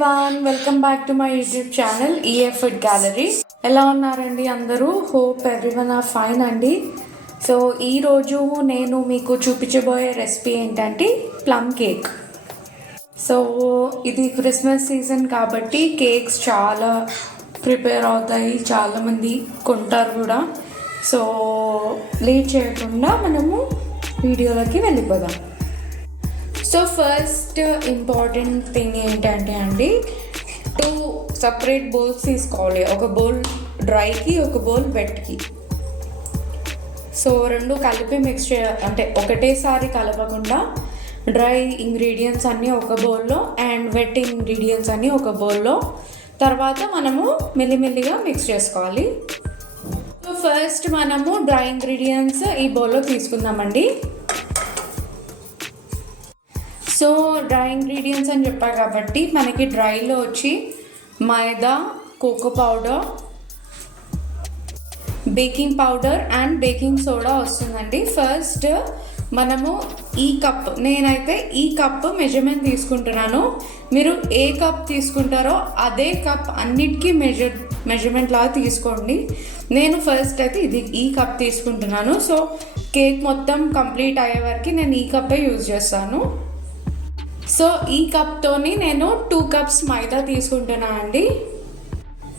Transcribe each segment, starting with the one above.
Everyone, welcome back to my YouTube channel EA food gallery. ఎలా ఉన్నారండి అందరూ? Hope everyone are fine అండి. సో ఈరోజు నేను మీకు చూపించబోయే రెసిపీ ఏంటంటే ప్లమ్ కేక్. సో ఇది క్రిస్మస్ సీజన్ కాబట్టి కేక్స్ చాలా ప్రిపేర్ అవుతాయి, చాలామంది కొంటారు కూడా. సో లేట్ చేయకుండా మనము వీడియోలోకి వెళ్ళిపోదాం. సో ఫస్ట్ ఇంపార్టెంట్ థింగ్ ఏంటంటే అండి, 2 సపరేట్ బౌల్స్ తీసుకోవాలి. ఒక బౌల్ డ్రైకి, ఒక బౌల్ వెట్కి. సో 2 కలిపి మిక్స్ అంటే ఒకటేసారి కలపకుండా డ్రై ఇంగ్రీడియంట్స్ అన్నీ ఒక బౌల్లో అండ్ వెట్ ఇంగ్రీడియంట్స్ అన్నీ ఒక బౌల్లో తర్వాత మనము మెల్లిమెల్లిగా మిక్స్ చేసుకోవాలి. సో ఫస్ట్ మనము డ్రై ఇంగ్రీడియంట్స్ ఈ బౌల్లో తీసుకుందామండి. సో డ్రై ఇంగ్రీడియంట్స్ అని చెప్పా కాబట్టి మనకి డ్రైలో వచ్చి maida, cocoa powder, baking powder and baking soda వస్తుందండి. ఫస్ట్ మనము ఈ కప్, నేనైతే ఈ కప్ మెజర్మెంట్ తీసుకుంటున్నాను. మీరు ఏ కప్ తీసుకుంటారో అదే కప్ అన్నిటికీ మెజర్మెంట్ లాగా తీసుకోండి. నేను ఫస్ట్ అయితే ఈ కప్ తీసుకుంటున్నాను. సో కేక్ మొత్తం కంప్లీట్ అయ్యే వరకు నేను ఈ కప్పే యూజ్ చేస్తాను. సో ఈ కప్తోని నేను 2 కప్స్ మైదా తీసుకుంటున్నాను అండి.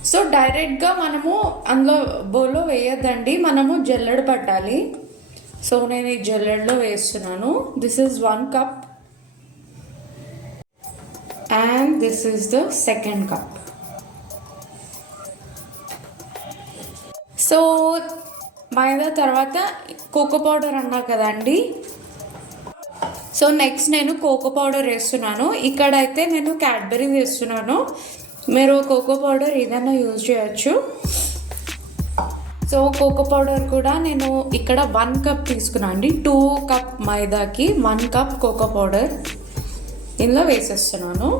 సో డైరెక్ట్గా మనము అందులో బౌల్లో వేయొద్దండి, మనము జల్లెడ పట్టాలి. సో నేను ఈ జల్లెడలో వేస్తున్నాను. This is 1 cup and this is the second cup. So maida తర్వాత కోకో పౌడర్ అన్నా కదండి. సో నెక్స్ట్ నేను కోకో పౌడర్ వేస్తున్నాను. ఇక్కడైతే నేను క్యాడ్బరీ వేస్తున్నాను, మీరు కోకో పౌడర్ ఏదైనా యూజ్ చేయొచ్చు. సో కోకో పౌడర్ కూడా నేను ఇక్కడ 1 కప్ తీసుకున్నాను అండి. 2 కప్ మైదాకి 1 కప్ కోకో పౌడర్ ఇందులో వేసేస్తున్నాను.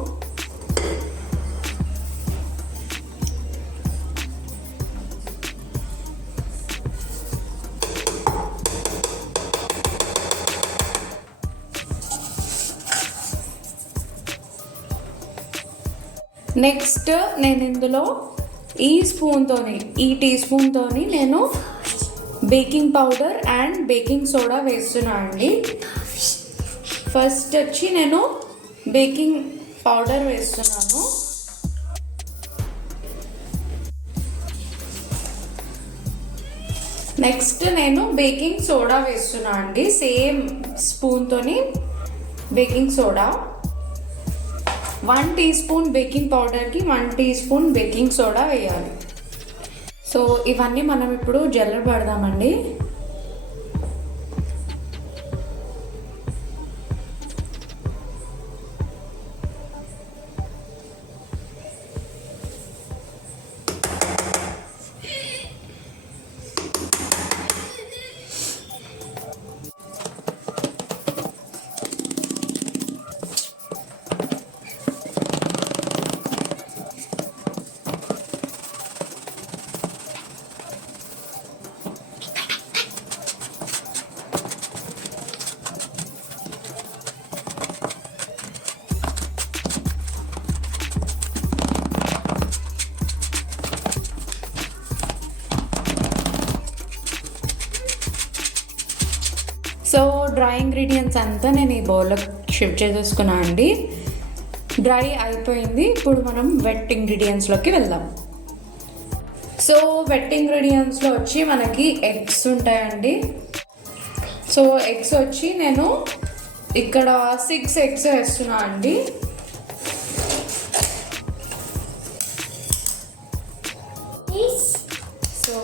నెక్స్ట్ నేను ఇందులో ఈ టీ స్పూన్తోని నేను baking powder and baking soda వేస్తున్నాను అండి. ఫస్ట్ వచ్చి నేను బేకింగ్ పౌడర్ వేస్తున్నాను. నెక్స్ట్ నేను బేకింగ్ సోడా వేస్తున్నాను అండి. సేమ్ స్పూన్తోని baking soda. 1 teaspoon baking పౌడర్కి 1 టీ స్పూన్ బేకింగ్ సోడా వేయాలి. సో ఇవన్నీ మనం ఇప్పుడు జల్లెడ పడదామండి. సో డ్రై ఇంగ్రీడియంట్స్ అంతా నేను ఈ బౌల్లో షిఫ్ట్ చేసేసుకున్నాను అండి. డ్రై అయిపోయింది. ఇప్పుడు మనం వెట్ ఇంగ్రీడియంట్స్లోకి వెళ్దాం. సో వెట్ ఇంగ్రీడియంట్స్లో వచ్చి మనకి ఎగ్స్ ఉంటాయండి. సో ఎగ్స్ వచ్చి నేను ఇక్కడ 6 ఎగ్స్ వేస్తున్నాను అండి. సో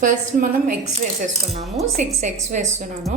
ఫస్ట్ మనం ఎగ్స్ వేసేస్తున్నాము. 6 ఎగ్స్ వేస్తున్నాను.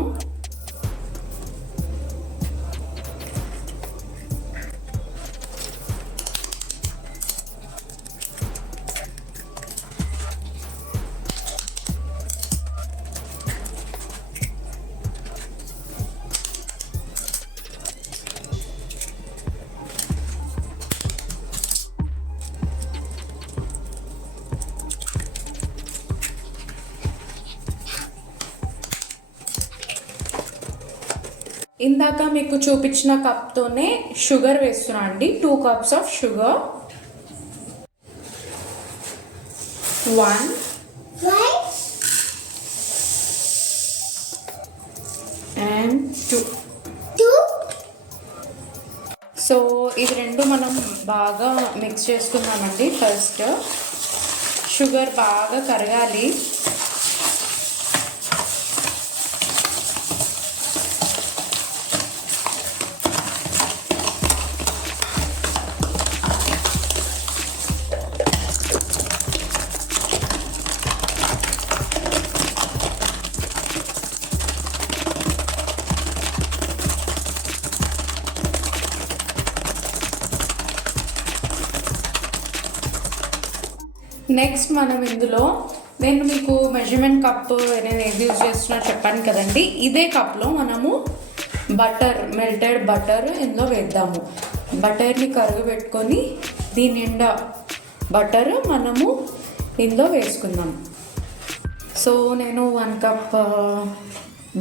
ఇందాక మీకు చూపించిన కప్తోనే షుగర్ వేస్తున్నా అండి. 2 cups ఆఫ్ షుగర్. 1 and 2. సో ఇది రెండు మనం బాగా మిక్స్ చేసుకుందామండి. ఫస్ట్ షుగర్ బాగా కరగాలి. నెక్స్ట్ మనం ఇందులో నేను మీకు మెజర్మెంట్ కప్ నేను ఏది యూజ్ చేస్తున్నా చెప్పాను కదండి. ఇదే కప్లో మనము బటర్, మెల్టెడ్ బటర్ ఇందులో వేద్దాము. బటర్ని కరగబెట్టుకొని దీని నిండా బటర్ మనము ఇందులో వేసుకుందాం. సో నేను 1 cup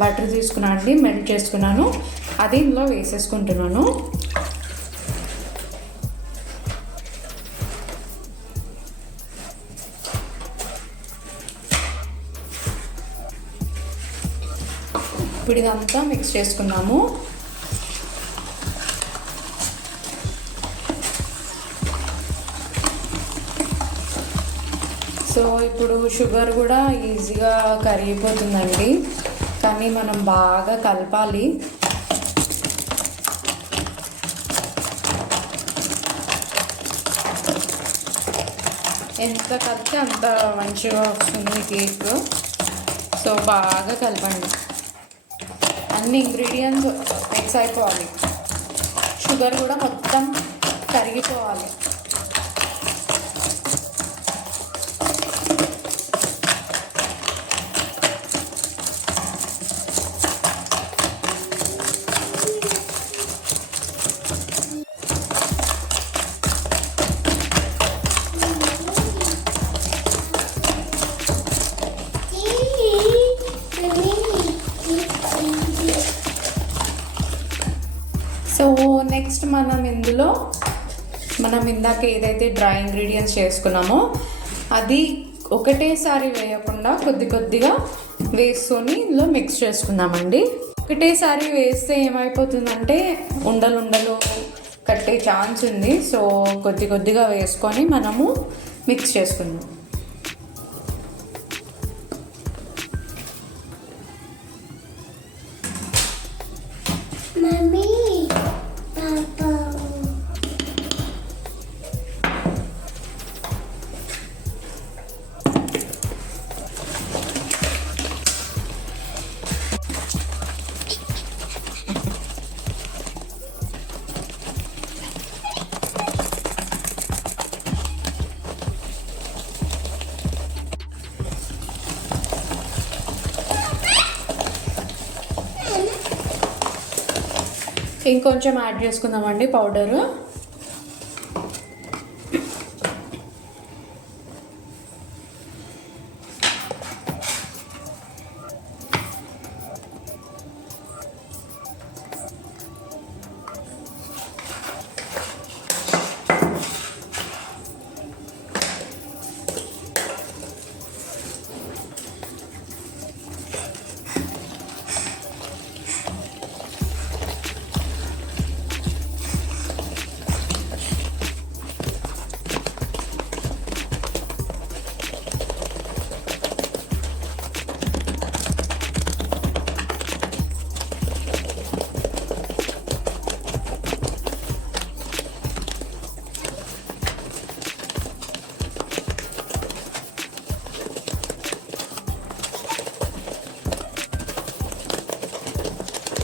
బటర్ తీసుకున్నాను అండి, మెల్ట్ చేసుకున్నాను. అది ఇందులో వేసేసుకుంటున్నాను. ఇప్పుడు ఇదంతా మిక్స్ చేసుకున్నాము. సో ఇప్పుడు షుగర్ కూడా ఈజీగా కరిగిపోతుందండి, కానీ మనం బాగా కలపాలి. ఎంత కలిపితే అంత మంచిగా వస్తుంది కేక్. సో బాగా కలపండి. అన్ని ఇంగ్రీడియంట్స్ మిక్స్ అయిపోవాలి. షుగర్ కూడా మొత్తం కరిగిపోవాలి. సో నెక్స్ట్ మనం ఇందాక ఏదైతే డ్రై ఇంగ్రీడియంట్స్ చేసుకున్నామో అది ఒకటేసారి వేయకుండా కొద్ది కొద్దిగా వేసుకొని ఇందులో మిక్స్ చేసుకుందామండి. ఒకటేసారి వేస్తే ఏమైపోతుందంటే ఉండలు కట్టే ఛాన్స్ ఉంది. సో కొద్ది కొద్దిగా వేసుకొని మనము మిక్స్ చేసుకుందాం. ఇంకొంచెం యాడ్ చేసుకుందామండి పౌడరు.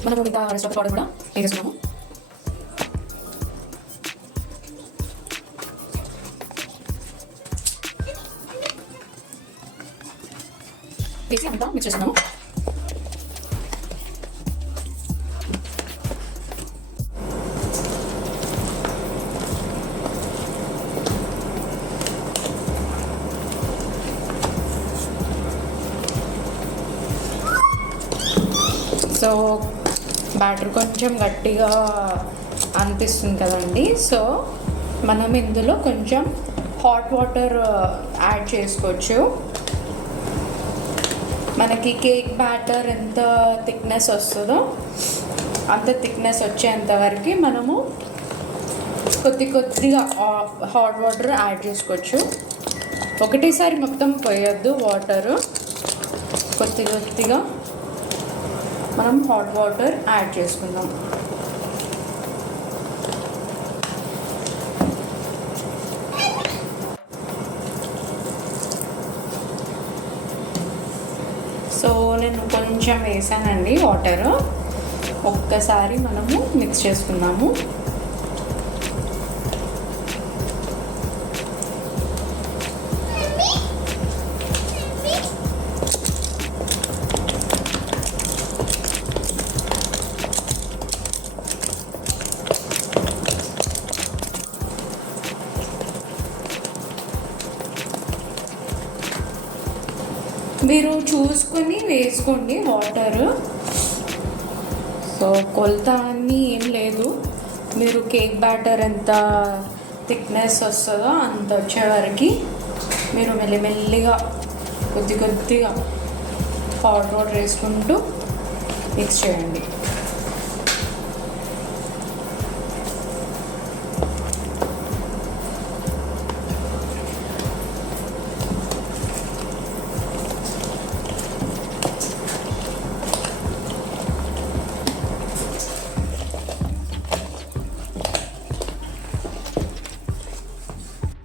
మనము మిగతా రెస్ట్ ఆఫ్ పౌడర్ కూడా వేసేస్తున్నాము. వేసి అంతా మిక్స్ చేస్తున్నాము. సో బ్యాటర్ కొంచెం గట్టిగా అనిపిస్తుంది కదండి. సో మనం ఇందులో కొంచెం హాట్ వాటర్ యాడ్ చేసుకోవచ్చు. మనకి కేక్ బ్యాటర్ ఎంత థిక్నెస్ వస్తుందో అంత థిక్నెస్ వచ్చేంత వరకు మనము కొద్దిగా హాట్ వాటర్ యాడ్ చేసుకోవచ్చు. ఒకటేసారి మొత్తం పోయొద్దు వాటరు, కొద్దిగా మనం హాట్ వాటర్ యాడ్ చేసుకుందాం. సో నేను కొంచెం వేసానండి వాటర్. ఒక్కసారి మనము మిక్స్ చేసుకుందాము. మీరు చూసుకొని వేసుకోండి వాటర్. సో కొలత అన్నీ ఏం లేదు, మీరు కేక్ బ్యాటర్ ఎంత థిక్నెస్ వస్తుందో అంత వచ్చే వరకు మీరు మెల్లిమెల్లిగా కొద్దిగా హాట్ వాటర్ వేసుకుంటూ మిక్స్ చేయండి.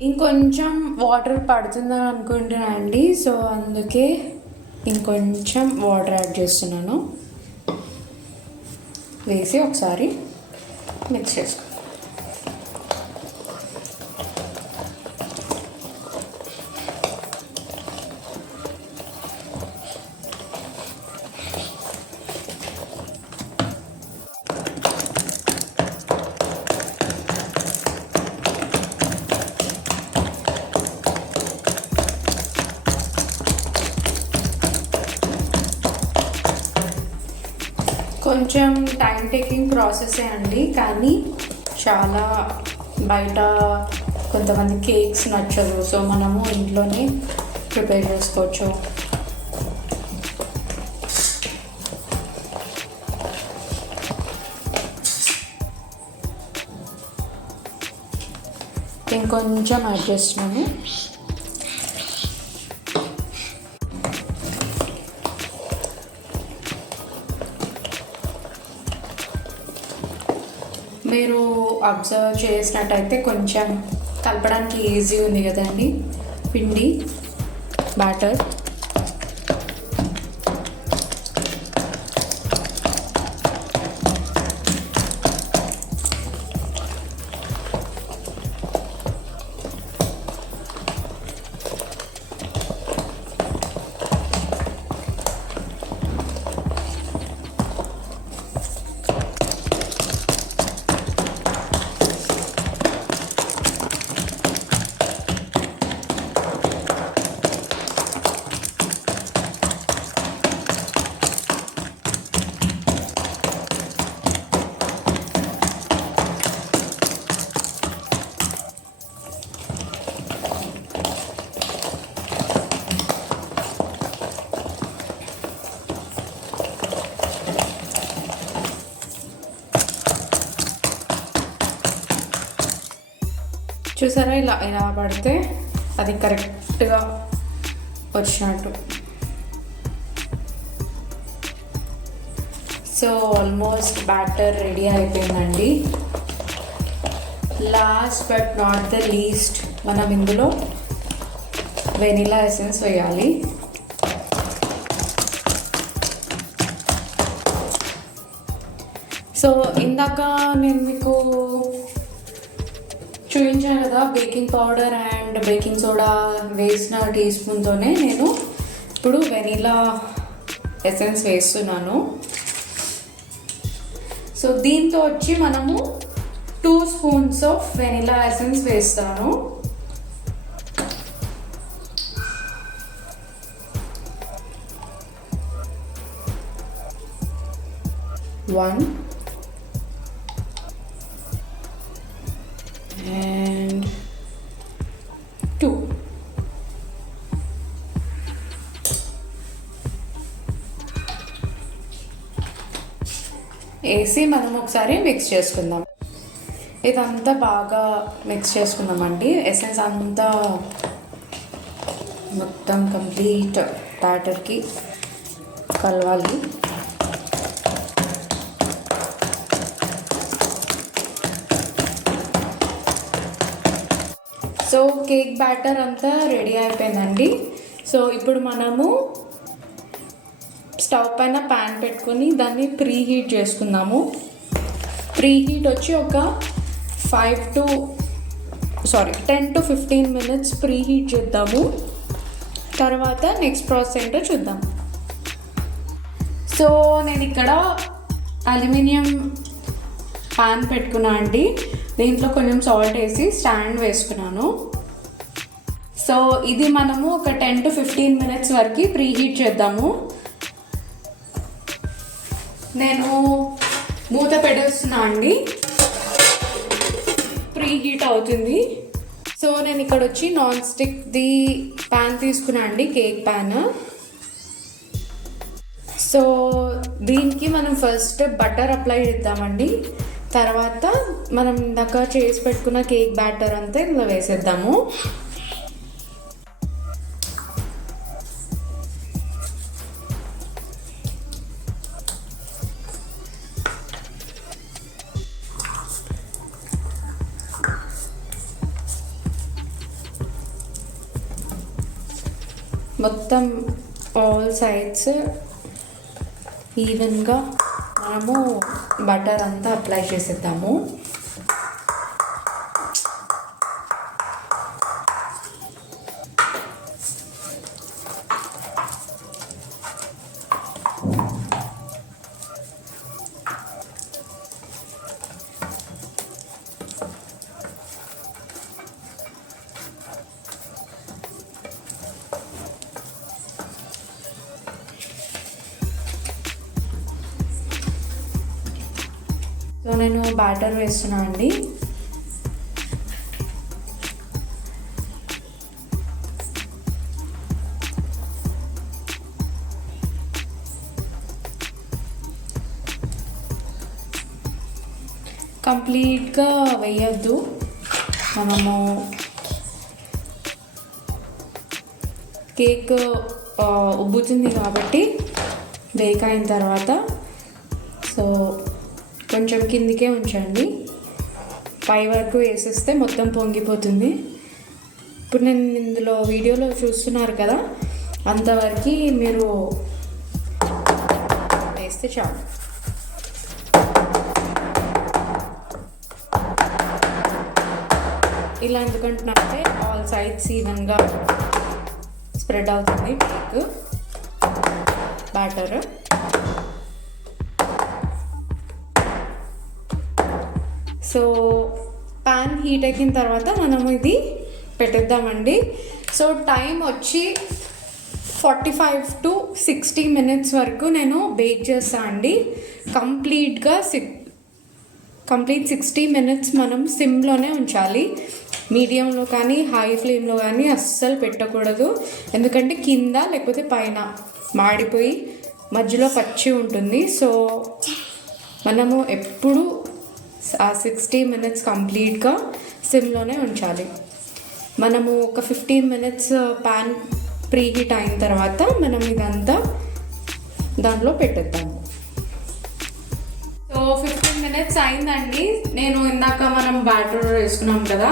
ఇంకొంచెం వాటర్ పడుతుందని అనుకుంటున్నా అండి. సో అందుకే ఇంకొంచెం వాటర్ యాడ్ చేస్తున్నాను. వేసి ఒకసారి మిక్స్ చేసుకో. కొంచెం టైం టేకింగ్ ప్రాసెసే అండి, కానీ చాలా బయట కొంతమంది కేక్స్ నచ్చదు. సో మనము ఇంట్లోనే ప్రిపేర్ చేసుకోవచ్చు. ఇంకొంచెం యాడ్ చేస్తున్నాను. మీరు అబ్జర్వ్ చేసినట్టయితే కొంచెం కలపడానికి ఈజీ ఉంది కదండి పిండి బ్యాటర్. చూసారా, ఇలా పడితే అది కరెక్ట్గా వచ్చినట్టు. సో ఆల్మోస్ట్ బ్యాటర్ రెడీ అయిపోయిందండి. Last but not the least మనం ఇందులో వెనిలా ఎసెన్స్ వేయాలి. సో ఇందాక నేను మీకు చూపించాను కదా, baking powder and baking soda వేసిన టీ స్పూన్తోనే నేను ఇప్పుడు వెనిలా ఎసెన్స్ వేస్తున్నాను. సో దీంతో వచ్చి మనము 2 స్పూన్స్ ఆఫ్ వెనిలా ఎసెన్స్ వేస్తాను. One and 2. వేసి మనం ఒకసారి మిక్స్ చేసుకుందాం. ఇదంతా బాగా మిక్స్ చేసుకుందామండి. ఎసెన్స్ అంతా మొత్తం కంప్లీట్ బ్యాటర్కి కలవాలి. సో కేక్ బ్యాటర్ అంతా రెడీ అయిపోయిందండి. సో ఇప్పుడు మనము స్టవ్ పైన ప్యాన్ పెట్టుకొని దాన్ని ప్రీ హీట్ చేసుకుందాము. ప్రీ హీట్ వచ్చి ఒక 10 to 15 minutes ప్రీ హీట్ చేద్దాము. తర్వాత నెక్స్ట్ ప్రాసెస్ ఏంటో చూద్దాం. సో నేను ఇక్కడ అల్యూమినియం ప్యాన్ పెట్టుకున్నా అండి. దీంట్లో కొంచెం సాల్ట్ వేసి స్టాండ్ వేసుకున్నాను. సో ఇది మనము ఒక 10 to 15 minutes వరకు ప్రీ హీట్ చేద్దాము. నేను మూత పెట్టేస్తున్నా అండి. ప్రీ హీట్ అవుతుంది. సో నేను ఇక్కడ వచ్చి నాన్ స్టిక్ది ప్యాన్ తీసుకున్నా అండి, కేక్ ప్యాన్. సో దీనికి మనం ఫస్ట్ బటర్ అప్లై చేద్దామండి. తర్వాత మనం ఇందాక చేసి పెట్టుకున్న కేక్ బ్యాటర్ అంతా ఇందులో వేసేద్దాము. మొత్తం ఆల్ సైడ్స్ ఈవెన్గా మనము బటర్ అంతా అప్లై చేసేద్దాము. సో నేను బ్యాటర్ వేస్తున్నా అండి. కంప్లీట్గా వేయద్దు, మనము కేక్ ఉబ్బుతుంది కాబట్టి బేక్ అయిన తర్వాత సో కొంచెం కిందికే ఉంచండి. పై వరకు వేసేస్తే మొత్తం పొంగిపోతుంది. ఇప్పుడు నేను ఇందులో వీడియోలో చూస్తున్నారు కదా, అంతవరకు మీరు వేస్తే చాలు. ఇలా ఎందుకంటున్నారంటే ఆల్ సైడ్స్ ఈవెన్గా స్ప్రెడ్ అవుతుంది cake batter. So pan heat ఎక్కిన తర్వాత మనము ఇది పెట్టేద్దామండి. సో టైం వచ్చి 45 to 60 minutes వరకు నేను బేక్ చేస్తాను అండి. కంప్లీట్ 60 minutes మనం సిమ్లోనే ఉంచాలి. మీడియంలో కానీ హై ఫ్లేమ్లో కానీ అస్సలు పెట్టకూడదు. ఎందుకంటే కింద లేకపోతే పైన మాడిపోయి మధ్యలో పచ్చి ఉంటుంది. సో మనము ఎప్పుడు ఆ 60 minutes కంప్లీట్గా సిమ్లోనే ఉంచాలి. మనము ఒక 15 minutes ప్యాన్ ప్రీ హీట్ అయిన తర్వాత మనం ఇదంతా దాంట్లో పెట్టేద్దాము. సో 15 minutes అయిందండి. నేను ఇందాక మనం బ్యాటర్ వేసుకున్నాం కదా,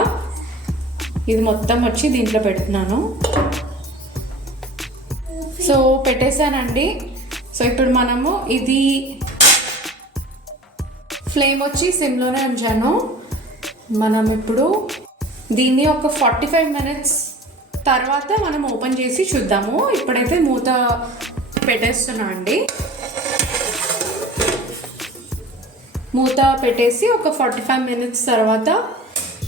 ఇది మొత్తం వచ్చి దీంట్లో పెడుతున్నాను. సో పెట్టేశానండి. సో ఇప్పుడు మనము ఇది ఫ్లేమ్ వచ్చి సిమ్లోనే ఉంచాను. మనం ఇప్పుడు దీన్ని ఒక 45 minutes తర్వాత మనం ఓపెన్ చేసి చూద్దాము. ఇప్పుడైతే మూత పెట్టేస్తున్నా అండి. మూత పెట్టేసి ఒక 45 minutes తర్వాత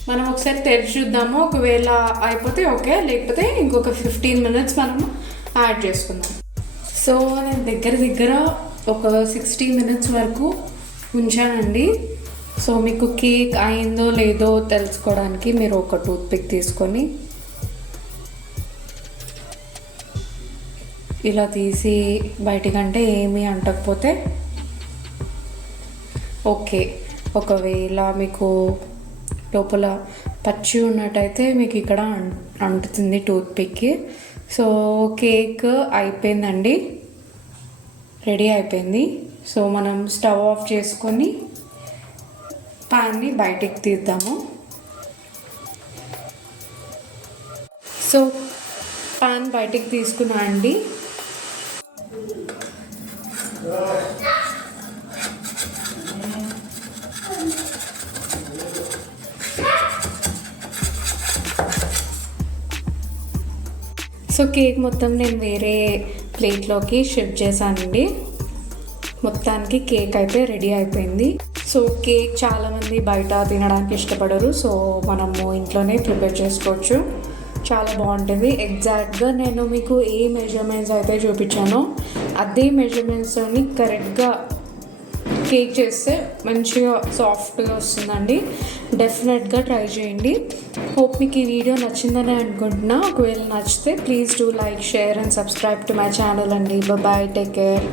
మనం ఒకసారి తెరిచి చూద్దాము. ఒకవేళ అయిపోతే ఓకే, లేకపోతే ఇంకొక 15 minutes మనము యాడ్ చేసుకుందాం. సో నేను దగ్గర ఒక 60 minutes వరకు ఉంచానండి. సో మీకు కేక్ అయిందో లేదో తెలుసుకోవడానికి మీరు ఒక టూత్పిక్ తీసుకొని ఇలా తీసి బయటికంటే ఏమీ అంటకపోతే ఓకే. ఒకవేళ మీకు లోపల పచ్చి ఉన్నట్టయితే మీకు ఇక్కడ అంటుతుంది టూత్పిక్కి. సో కేక్ అయిపోయిందండి, రెడీ అయిపోయింది. సో మనం స్టవ్ ఆఫ్ చేసుకొని ప్యాన్ని బయటికి తీద్దాము. సో ప్యాన్ బయటికి తీసుకున్నా అండి. సో కేక్ మొత్తం నేను వేరే ప్లేట్లోకి షిఫ్ట్ చేశానండి. మొత్తానికి కేక్ అయితే రెడీ అయిపోయింది. సో కేక్ చాలామంది బయట తినడానికి ఇష్టపడరు. సో మనము ఇంట్లోనే ప్రిపేర్ చేసుకోవచ్చు, చాలా బాగుంటుంది. ఎగ్జాక్ట్గా నేను మీకు ఏ మెజర్మెంట్స్ అయితే చూపించానో అదే మెజర్మెంట్స్తోని కరెక్ట్గా కేక్ చేస్తే మంచిగా సాఫ్ట్గా వస్తుందండి. డెఫినెట్గా ట్రై చేయండి. హోప్ మీకు ఈ వీడియో నచ్చిందని అనుకుంటున్నా. ఒకవేళ నచ్చితే please do like, share and subscribe to my channel అండి. Bye, take care.